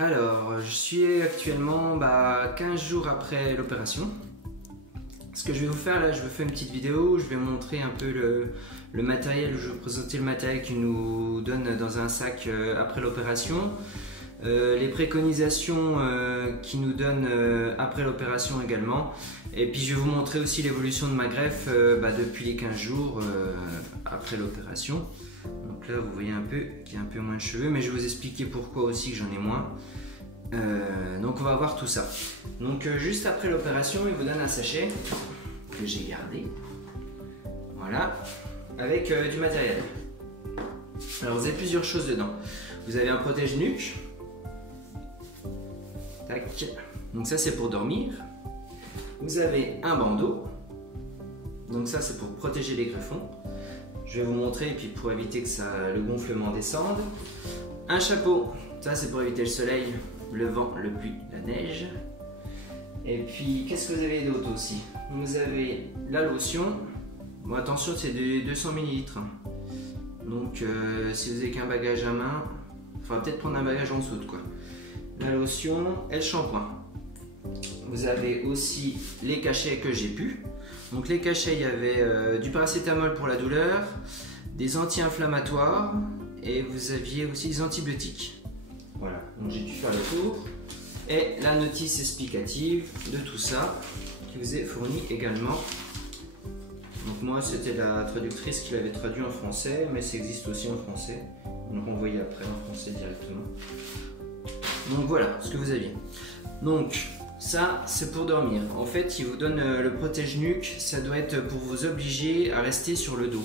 Alors, je suis actuellement 15 jours après l'opération. Ce que je vais vous faire là, je vais faire une petite vidéo où je vais montrer un peu le matériel, je vais vous présenter le matériel qu'ils nous donnent dans un sac après l'opération, les préconisations qu'ils nous donnent après l'opération également, et puis je vais vous montrer aussi l'évolution de ma greffe depuis les 15 jours après l'opération. Donc là vous voyez un peu qu'il y a un peu moins de cheveux, mais je vais vous expliquer pourquoi aussi que j'en ai moins. Donc on va voir tout ça. Donc juste après l'opération, il vous donne un sachet que j'ai gardé, voilà, avec du matériel. Alors vous avez plusieurs choses dedans. Vous avez un protège-nuque, tac, donc ça c'est pour dormir. Vous avez un bandeau, donc ça c'est pour protéger les greffons. Je vais vous montrer, et puis pour éviter que le gonflement descende. Un chapeau, ça c'est pour éviter le soleil, le vent, le pluie, la neige. Et puis qu'est-ce que vous avez d'autre aussi? Vous avez la lotion. Bon, attention, c'est de 200 ml. Donc si vous n'avez qu'un bagage à main, il faudra peut-être prendre un bagage en dessous de quoi. La lotion et le shampoing. Vous avez aussi les cachets que j'ai pu. Donc les cachets, il y avait du paracétamol pour la douleur, des anti-inflammatoires et vous aviez aussi des antibiotiques. Voilà, donc j'ai dû faire le tour. Et la notice explicative de tout ça qui vous est fournie également. Donc moi c'était la traductrice qui l'avait traduit en français, mais ça existe aussi en français. Donc on voyait après en français directement. Donc voilà ce que vous aviez. Donc ça c'est pour dormir. En fait il vous donne le protège-nuque, ça doit être pour vous obliger à rester sur le dos.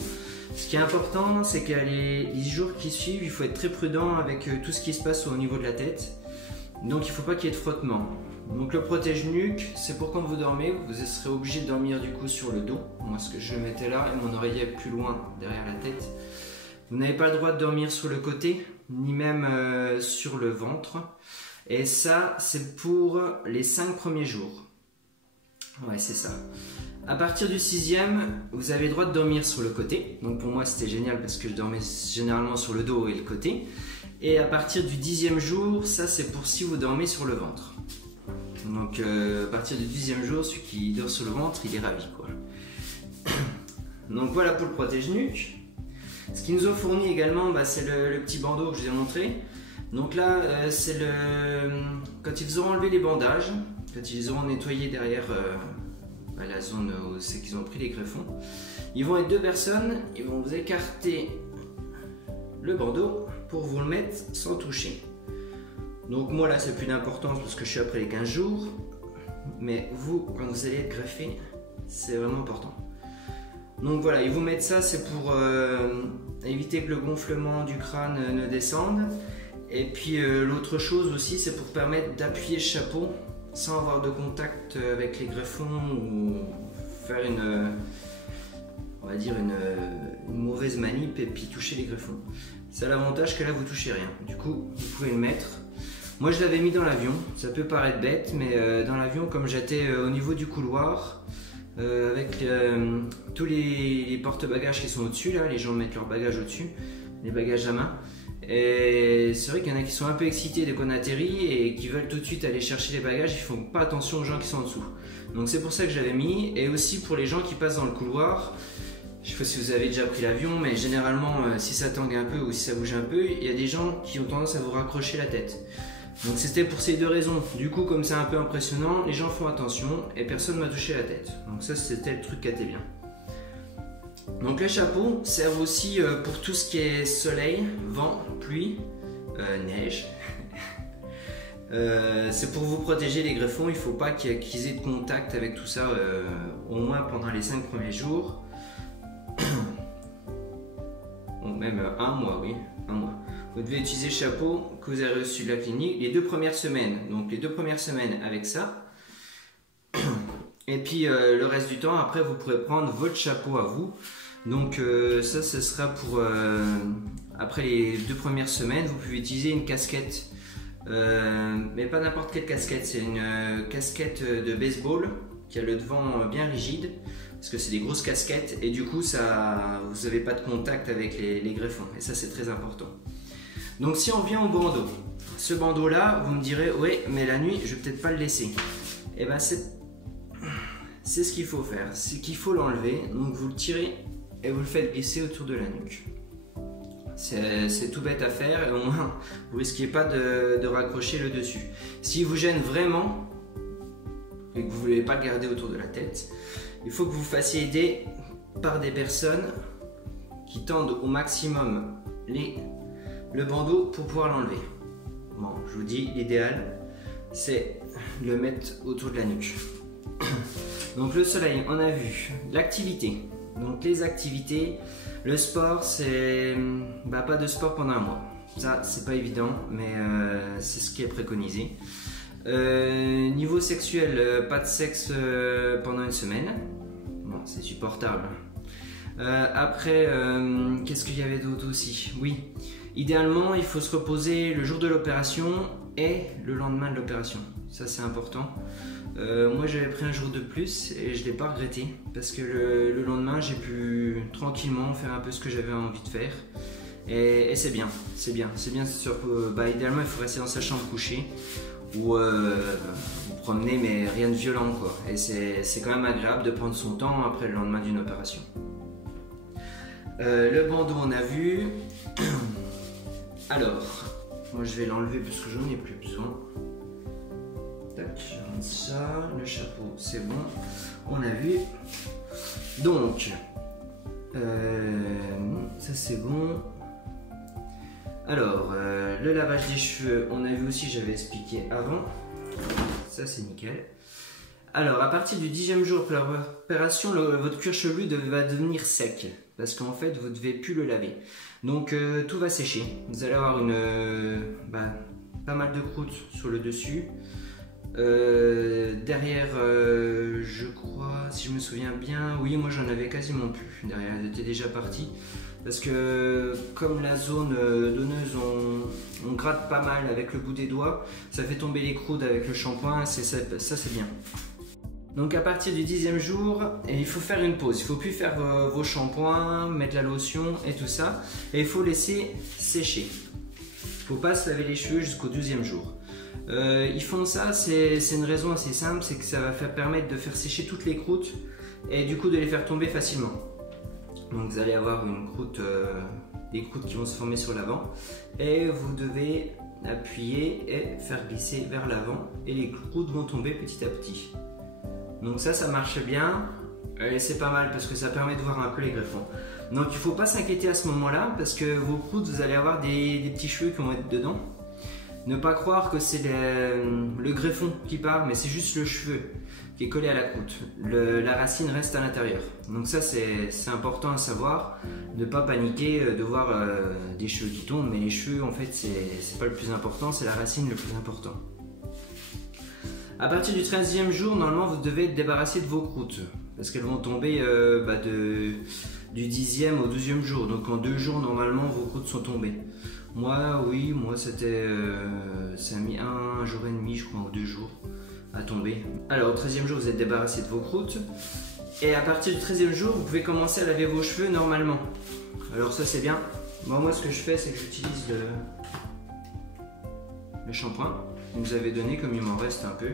Ce qui est important, c'est que les jours qui suivent, il faut être très prudent avec tout ce qui se passe au niveau de la tête. Donc il ne faut pas qu'il y ait de frottement. Donc le protège-nuque, c'est pour quand vous dormez, vous serez obligé de dormir du coup sur le dos. Moi ce que je mettais là, et mon oreiller plus loin derrière la tête. Vous n'avez pas le droit de dormir sur le côté, ni même sur le ventre. Et ça, c'est pour les 5 premiers jours. Ouais, c'est ça. À partir du 6e, vous avez le droit de dormir sur le côté. Donc pour moi, c'était génial parce que je dormais généralement sur le dos et le côté. Et à partir du 10e jour, ça c'est pour si vous dormez sur le ventre. Donc à partir du 10e jour, celui qui dort sur le ventre, il est ravi quoi. Donc voilà pour le protège-nuque. Ce qu'ils nous ont fourni également, c'est le petit bandeau que je vous ai montré. Donc là, c'est quand ils auront enlevé les bandages, quand ils auront nettoyé derrière la zone où c'est qu'ils ont pris les greffons, ils vont être 2 personnes, ils vont vous écarter le bandeau pour vous le mettre sans toucher. Donc moi là c'est plus d'importance parce que je suis après les 15 jours, mais vous quand vous allez être greffé c'est vraiment important. Donc voilà, ils vous mettent ça, c'est pour éviter que le gonflement du crâne ne descende. Et puis l'autre chose aussi, c'est pour permettre d'appuyer le chapeau sans avoir de contact avec les greffons ou faire on va dire une mauvaise manip et puis toucher les greffons. C'est l'avantage que là vous touchez rien. Du coup, vous pouvez le mettre. Moi je l'avais mis dans l'avion, ça peut paraître bête, mais dans l'avion comme j'étais au niveau du couloir, avec tous les porte-bagages qui sont au-dessus, là, les gens mettent leurs bagages au-dessus, les bagages à main. Et c'est vrai qu'il y en a qui sont un peu excités dès qu'on atterrit et qui veulent tout de suite aller chercher les bagages, ils font pas attention aux gens qui sont en dessous. Donc c'est pour ça que je l'avais mis, et aussi pour les gens qui passent dans le couloir. Je sais pas si vous avez déjà pris l'avion, mais généralement si ça tangue un peu ou si ça bouge un peu, il y a des gens qui ont tendance à vous raccrocher la tête. Donc c'était pour ces 2 raisons. Du coup comme c'est un peu impressionnant, les gens font attention et personne m'a touché la tête. Donc ça c'était le truc qui était bien. Donc les chapeaux servent aussi pour tout ce qui est soleil, vent, pluie, neige. C'est pour vous protéger les greffons, il ne faut pas qu'ils aient de contact avec tout ça au moins pendant les 5 premiers jours. Ou même un mois, oui, un mois. Vous devez utiliser le chapeau que vous avez reçu de la clinique les 2 premières semaines. Donc les 2 premières semaines avec ça. Et puis le reste du temps, après vous pourrez prendre votre chapeau à vous. Donc ça, ce sera pour après les 2 premières semaines, vous pouvez utiliser une casquette. Mais pas n'importe quelle casquette, c'est une casquette de baseball qui a le devant bien rigide. Parce que c'est des grosses casquettes et du coup ça, vous n'avez pas de contact avec les greffons. Et ça c'est très important. Donc si on vient au bandeau, ce bandeau là, vous me direz oui mais la nuit je vais peut-être pas le laisser. Et ben c'est ce qu'il faut faire, c'est qu'il faut l'enlever, donc vous le tirez et vous le faites glisser autour de la nuque. C'est tout bête à faire et au moins vous risquez pas de raccrocher le dessus. S'il vous gêne vraiment et que vous ne voulez pas le garder autour de la tête, il faut que vous fassiez aider par des personnes qui tendent au maximum le bandeau pour pouvoir l'enlever. Bon, je vous dis, l'idéal c'est le mettre autour de la nuque. Donc le soleil, on a vu l'activité. Donc les activités, le sport, c'est pas de sport pendant un mois. Ça, c'est pas évident, mais c'est ce qui est préconisé. Niveau sexuel, pas de sexe pendant une semaine. Bon, c'est supportable. Après, qu'est-ce qu'il y avait d'autre aussi? Oui, idéalement, il faut se reposer le jour de l'opération et le lendemain de l'opération. Ça, c'est important. Moi, j'avais pris un jour de plus et je ne l'ai pas regretté parce que le lendemain, j'ai pu tranquillement faire un peu ce que j'avais envie de faire. Et c'est bien, c'est bien. C'est bien. Idéalement, il faut rester dans sa chambre couchée ou vous promener, mais rien de violent, quoi. Et c'est quand même agréable de prendre son temps après le lendemain d'une opération. Le bandeau, on a vu. Alors, moi, je vais l'enlever parce que j'en ai plus besoin. Tac, je rentre ça. Le chapeau, c'est bon. On a vu. Donc, ça c'est bon. Alors, le lavage des cheveux, on a vu aussi, j'avais expliqué avant. Ça c'est nickel. Alors, à partir du 10e jour après l'opération, votre cuir chevelu va devenir sec. Parce qu'en fait, vous ne devez plus le laver. Donc, tout va sécher. Vous allez avoir pas mal de croûtes sur le dessus. Derrière, je crois, si je me souviens bien, oui, moi j'en avais quasiment plus. Derrière, elle était déjà partie. Parce que comme la zone donneuse, on gratte pas mal avec le bout des doigts, ça fait tomber les croûtes avec le shampoing, ça c'est bien. Donc à partir du 10e jour, il faut faire une pause. Il ne faut plus faire vos shampoings, mettre la lotion et tout ça. Et il faut laisser sécher. Il ne faut pas se laver les cheveux jusqu'au 12e jour. Ils font ça, c'est une raison assez simple, c'est que ça va permettre de faire sécher toutes les croûtes et du coup de les faire tomber facilement. Donc vous allez avoir des croûtes qui vont se former sur l'avant et vous devez appuyer et faire glisser vers l'avant et les croûtes vont tomber petit à petit. Donc ça marche bien et c'est pas mal parce que ça permet de voir un peu les greffons. Donc il ne faut pas s'inquiéter à ce moment-là parce que vos croûtes, vous allez avoir des petits cheveux qui vont être dedans. Ne pas croire que c'est le greffon qui part, mais c'est juste le cheveu qui est collé à la croûte. La racine reste à l'intérieur. Donc ça c'est important à savoir. Ne pas paniquer de voir des cheveux qui tombent, mais les cheveux en fait c'est pas le plus important, c'est la racine le plus important. À partir du 13e jour, normalement vous devez être débarrassé de vos croûtes. Parce qu'elles vont tomber du 10e au 12e jour. Donc en 2 jours normalement vos croûtes sont tombées. Moi c'était, ça a mis 1 jour et demi je crois, ou 2 jours à tomber. Alors au 13e jour vous êtes débarrassé de vos croûtes. Et à partir du 13e jour vous pouvez commencer à laver vos cheveux normalement. Alors ça c'est bien. Moi ce que je fais c'est que j'utilise le shampoing que vous avez donné, comme il m'en reste un peu.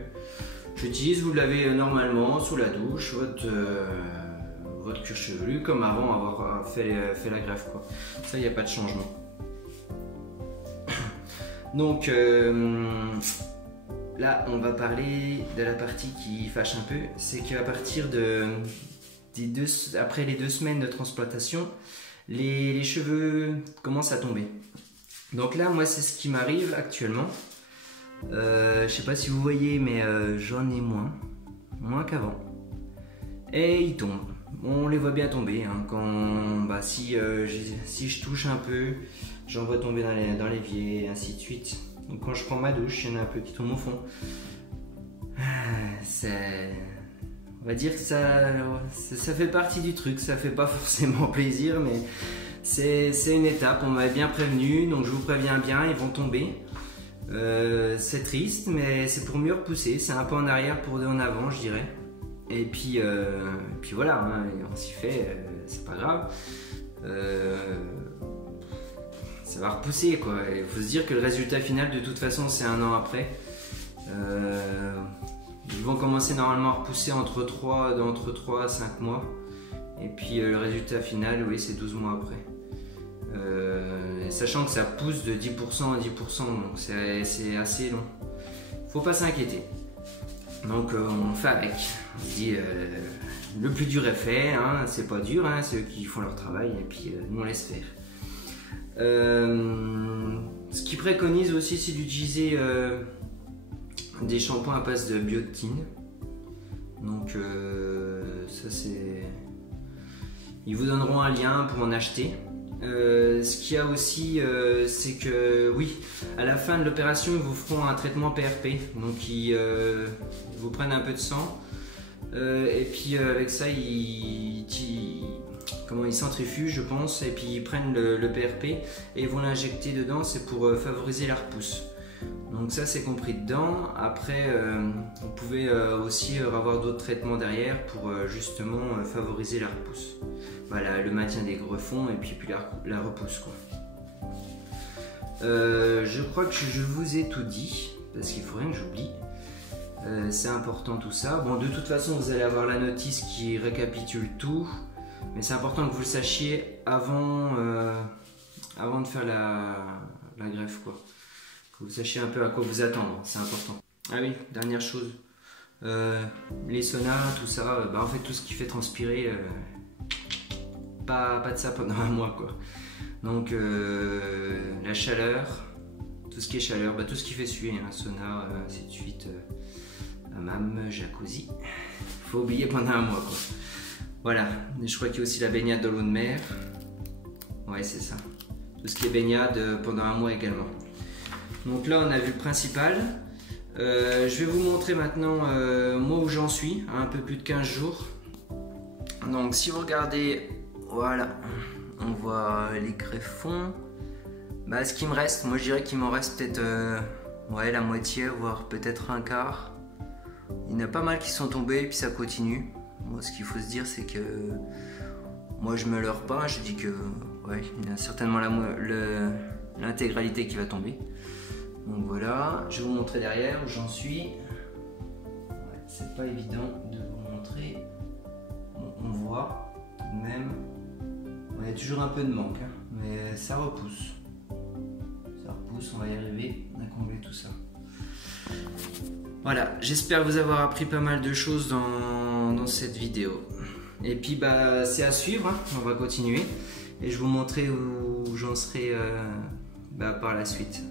J'utilise, vous lavez normalement sous la douche votre cuir chevelu comme avant avoir fait la greffe, quoi. Ça il n'y a pas de changement. Donc là on va parler de la partie qui fâche un peu, c'est qu'à partir après les 2 semaines de transplantation, les cheveux commencent à tomber. Donc là moi c'est ce qui m'arrive actuellement. Je sais pas si vous voyez mais j'en ai moins qu'avant. Et ils tombent. On les voit bien tomber hein, si je touche un peu, j'en vois tomber dans l'évier et ainsi de suite. Donc quand je prends ma douche, il y en a un peu qui tombent au fond. On va dire que ça fait partie du truc, ça fait pas forcément plaisir, mais c'est une étape, on m'avait bien prévenu, donc je vous préviens bien, ils vont tomber. C'est triste, mais c'est pour mieux repousser, c'est un peu en arrière pour deux en avant, je dirais. Et puis voilà, hein, on s'y fait, c'est pas grave. ça va repousser quoi. Il faut se dire que le résultat final de toute façon c'est 1 an après. Ils vont commencer normalement à repousser entre 3 à 5 mois. Et puis le résultat final, oui, c'est 12 mois après. Sachant que ça pousse de 10% à 10%, donc c'est assez long. Faut pas s'inquiéter. Donc on fait avec. On se dit le plus dur est fait, hein, c'est pas dur, hein, c'est eux qui font leur travail et puis nous on laisse faire. Ce qu'ils préconisent aussi, c'est d'utiliser des shampoings à base de biotine. Donc ça c'est... Ils vous donneront un lien pour en acheter. Ce qu'il y a aussi, c'est que oui, à la fin de l'opération, ils vous feront un traitement PRP. Donc ils vous prennent un peu de sang et puis avec ça, ils centrifugent, je pense, et puis ils prennent le PRP et ils vont l'injecter dedans. C'est pour favoriser la repousse. Donc ça c'est compris dedans. Après vous pouvez aussi avoir d'autres traitements derrière pour justement favoriser la repousse. Voilà, le maintien des greffons et puis la repousse quoi. Je crois que je vous ai tout dit parce qu'il ne faut rien que j'oublie. C'est important tout ça. Bon, de toute façon vous allez avoir la notice qui récapitule tout, mais c'est important que vous le sachiez avant de faire la greffe quoi. Que vous sachiez un peu à quoi vous attendre, c'est important. Ah oui, dernière chose, les saunas, tout ça, en fait tout ce qui fait transpirer, pas de ça pendant 1 mois quoi. Donc la chaleur, tout ce qui est chaleur, tout ce qui fait suer, hein, sauna, ainsi de suite, hammam, jacuzzi, faut oublier pendant 1 mois quoi. Voilà, je crois qu'il y a aussi la baignade dans l'eau de mer, ouais c'est ça, tout ce qui est baignade pendant 1 mois également. Donc là on a vu le principal. Je vais vous montrer maintenant moi où j'en suis, à un peu plus de 15 jours. Donc si vous regardez, voilà, on voit les greffons. Ce qui me reste, moi je dirais qu'il m'en reste peut-être ouais, la moitié, voire peut-être 1/4. Il y en a pas mal qui sont tombés et puis ça continue. Moi ce qu'il faut se dire c'est que moi je me leurre pas, je dis que ouais, il y a certainement l'intégralité qui va tomber. Donc voilà, je vais vous montrer derrière où j'en suis. Ouais, c'est pas évident de vous montrer. Bon, on voit même, il y a toujours un peu de manque, hein, mais ça repousse. Ça repousse, on va y arriver à combler tout ça. Voilà, j'espère vous avoir appris pas mal de choses dans cette vidéo. Et puis c'est à suivre, hein, on va continuer. Et je vous montrer où j'en serai par la suite.